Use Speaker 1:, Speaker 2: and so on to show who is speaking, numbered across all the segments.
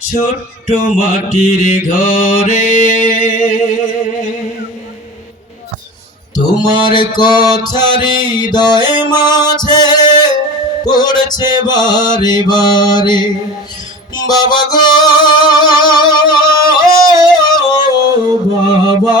Speaker 1: ছোট্ট মাটির ঘরে তোমার কথা হৃদয় মাঝে পড়ছে বারে বারে। বাবা গো বাবা।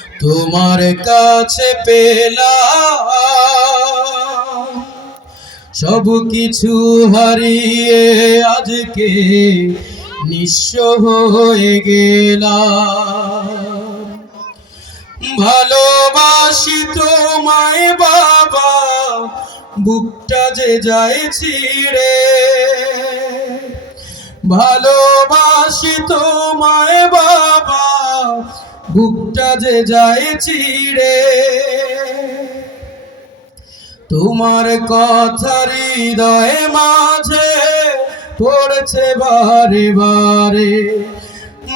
Speaker 1: তোমার কাছে পেলাম। সব কিছু হারিয়ে আজকে নিঃস্ব হয়ে গেলাম। ভালোবাসি তোমায় বাবা, বুকটা যে যায় ছিড়ে। ভালোবাসি তোমায় বাবা বুকটা যে যায় ছিড়ে, তোমার কথা হৃদয় মাঝে পড়ছে বারে বারে।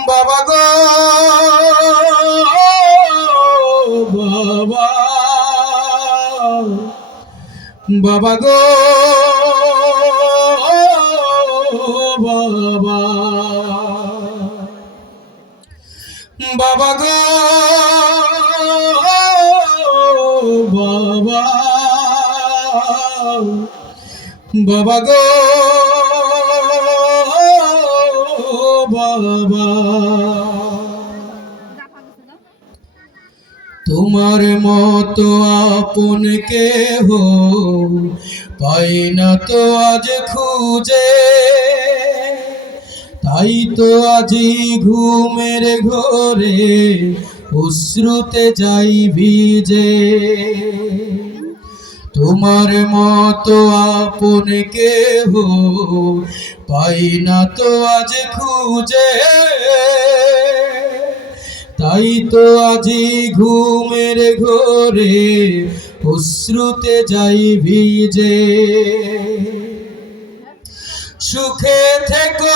Speaker 1: বাবা গো, বাবা বাবা গো, বাবা। বাবা গো, বাবা। বাবা গো, বাবা। তোমার মতো আপন কেহ পাই না তো আজ খুঁজে। তাই তো আজি ঘুমের ঘরে অশ্রুতে যাই ভিজে। তোমার মতো আপন কেহ পাই না তো আজ খুঁজে। তাই তো আজি ঘুমের ঘরে অশ্রুতে যাই ভিজে। সুখে থেকো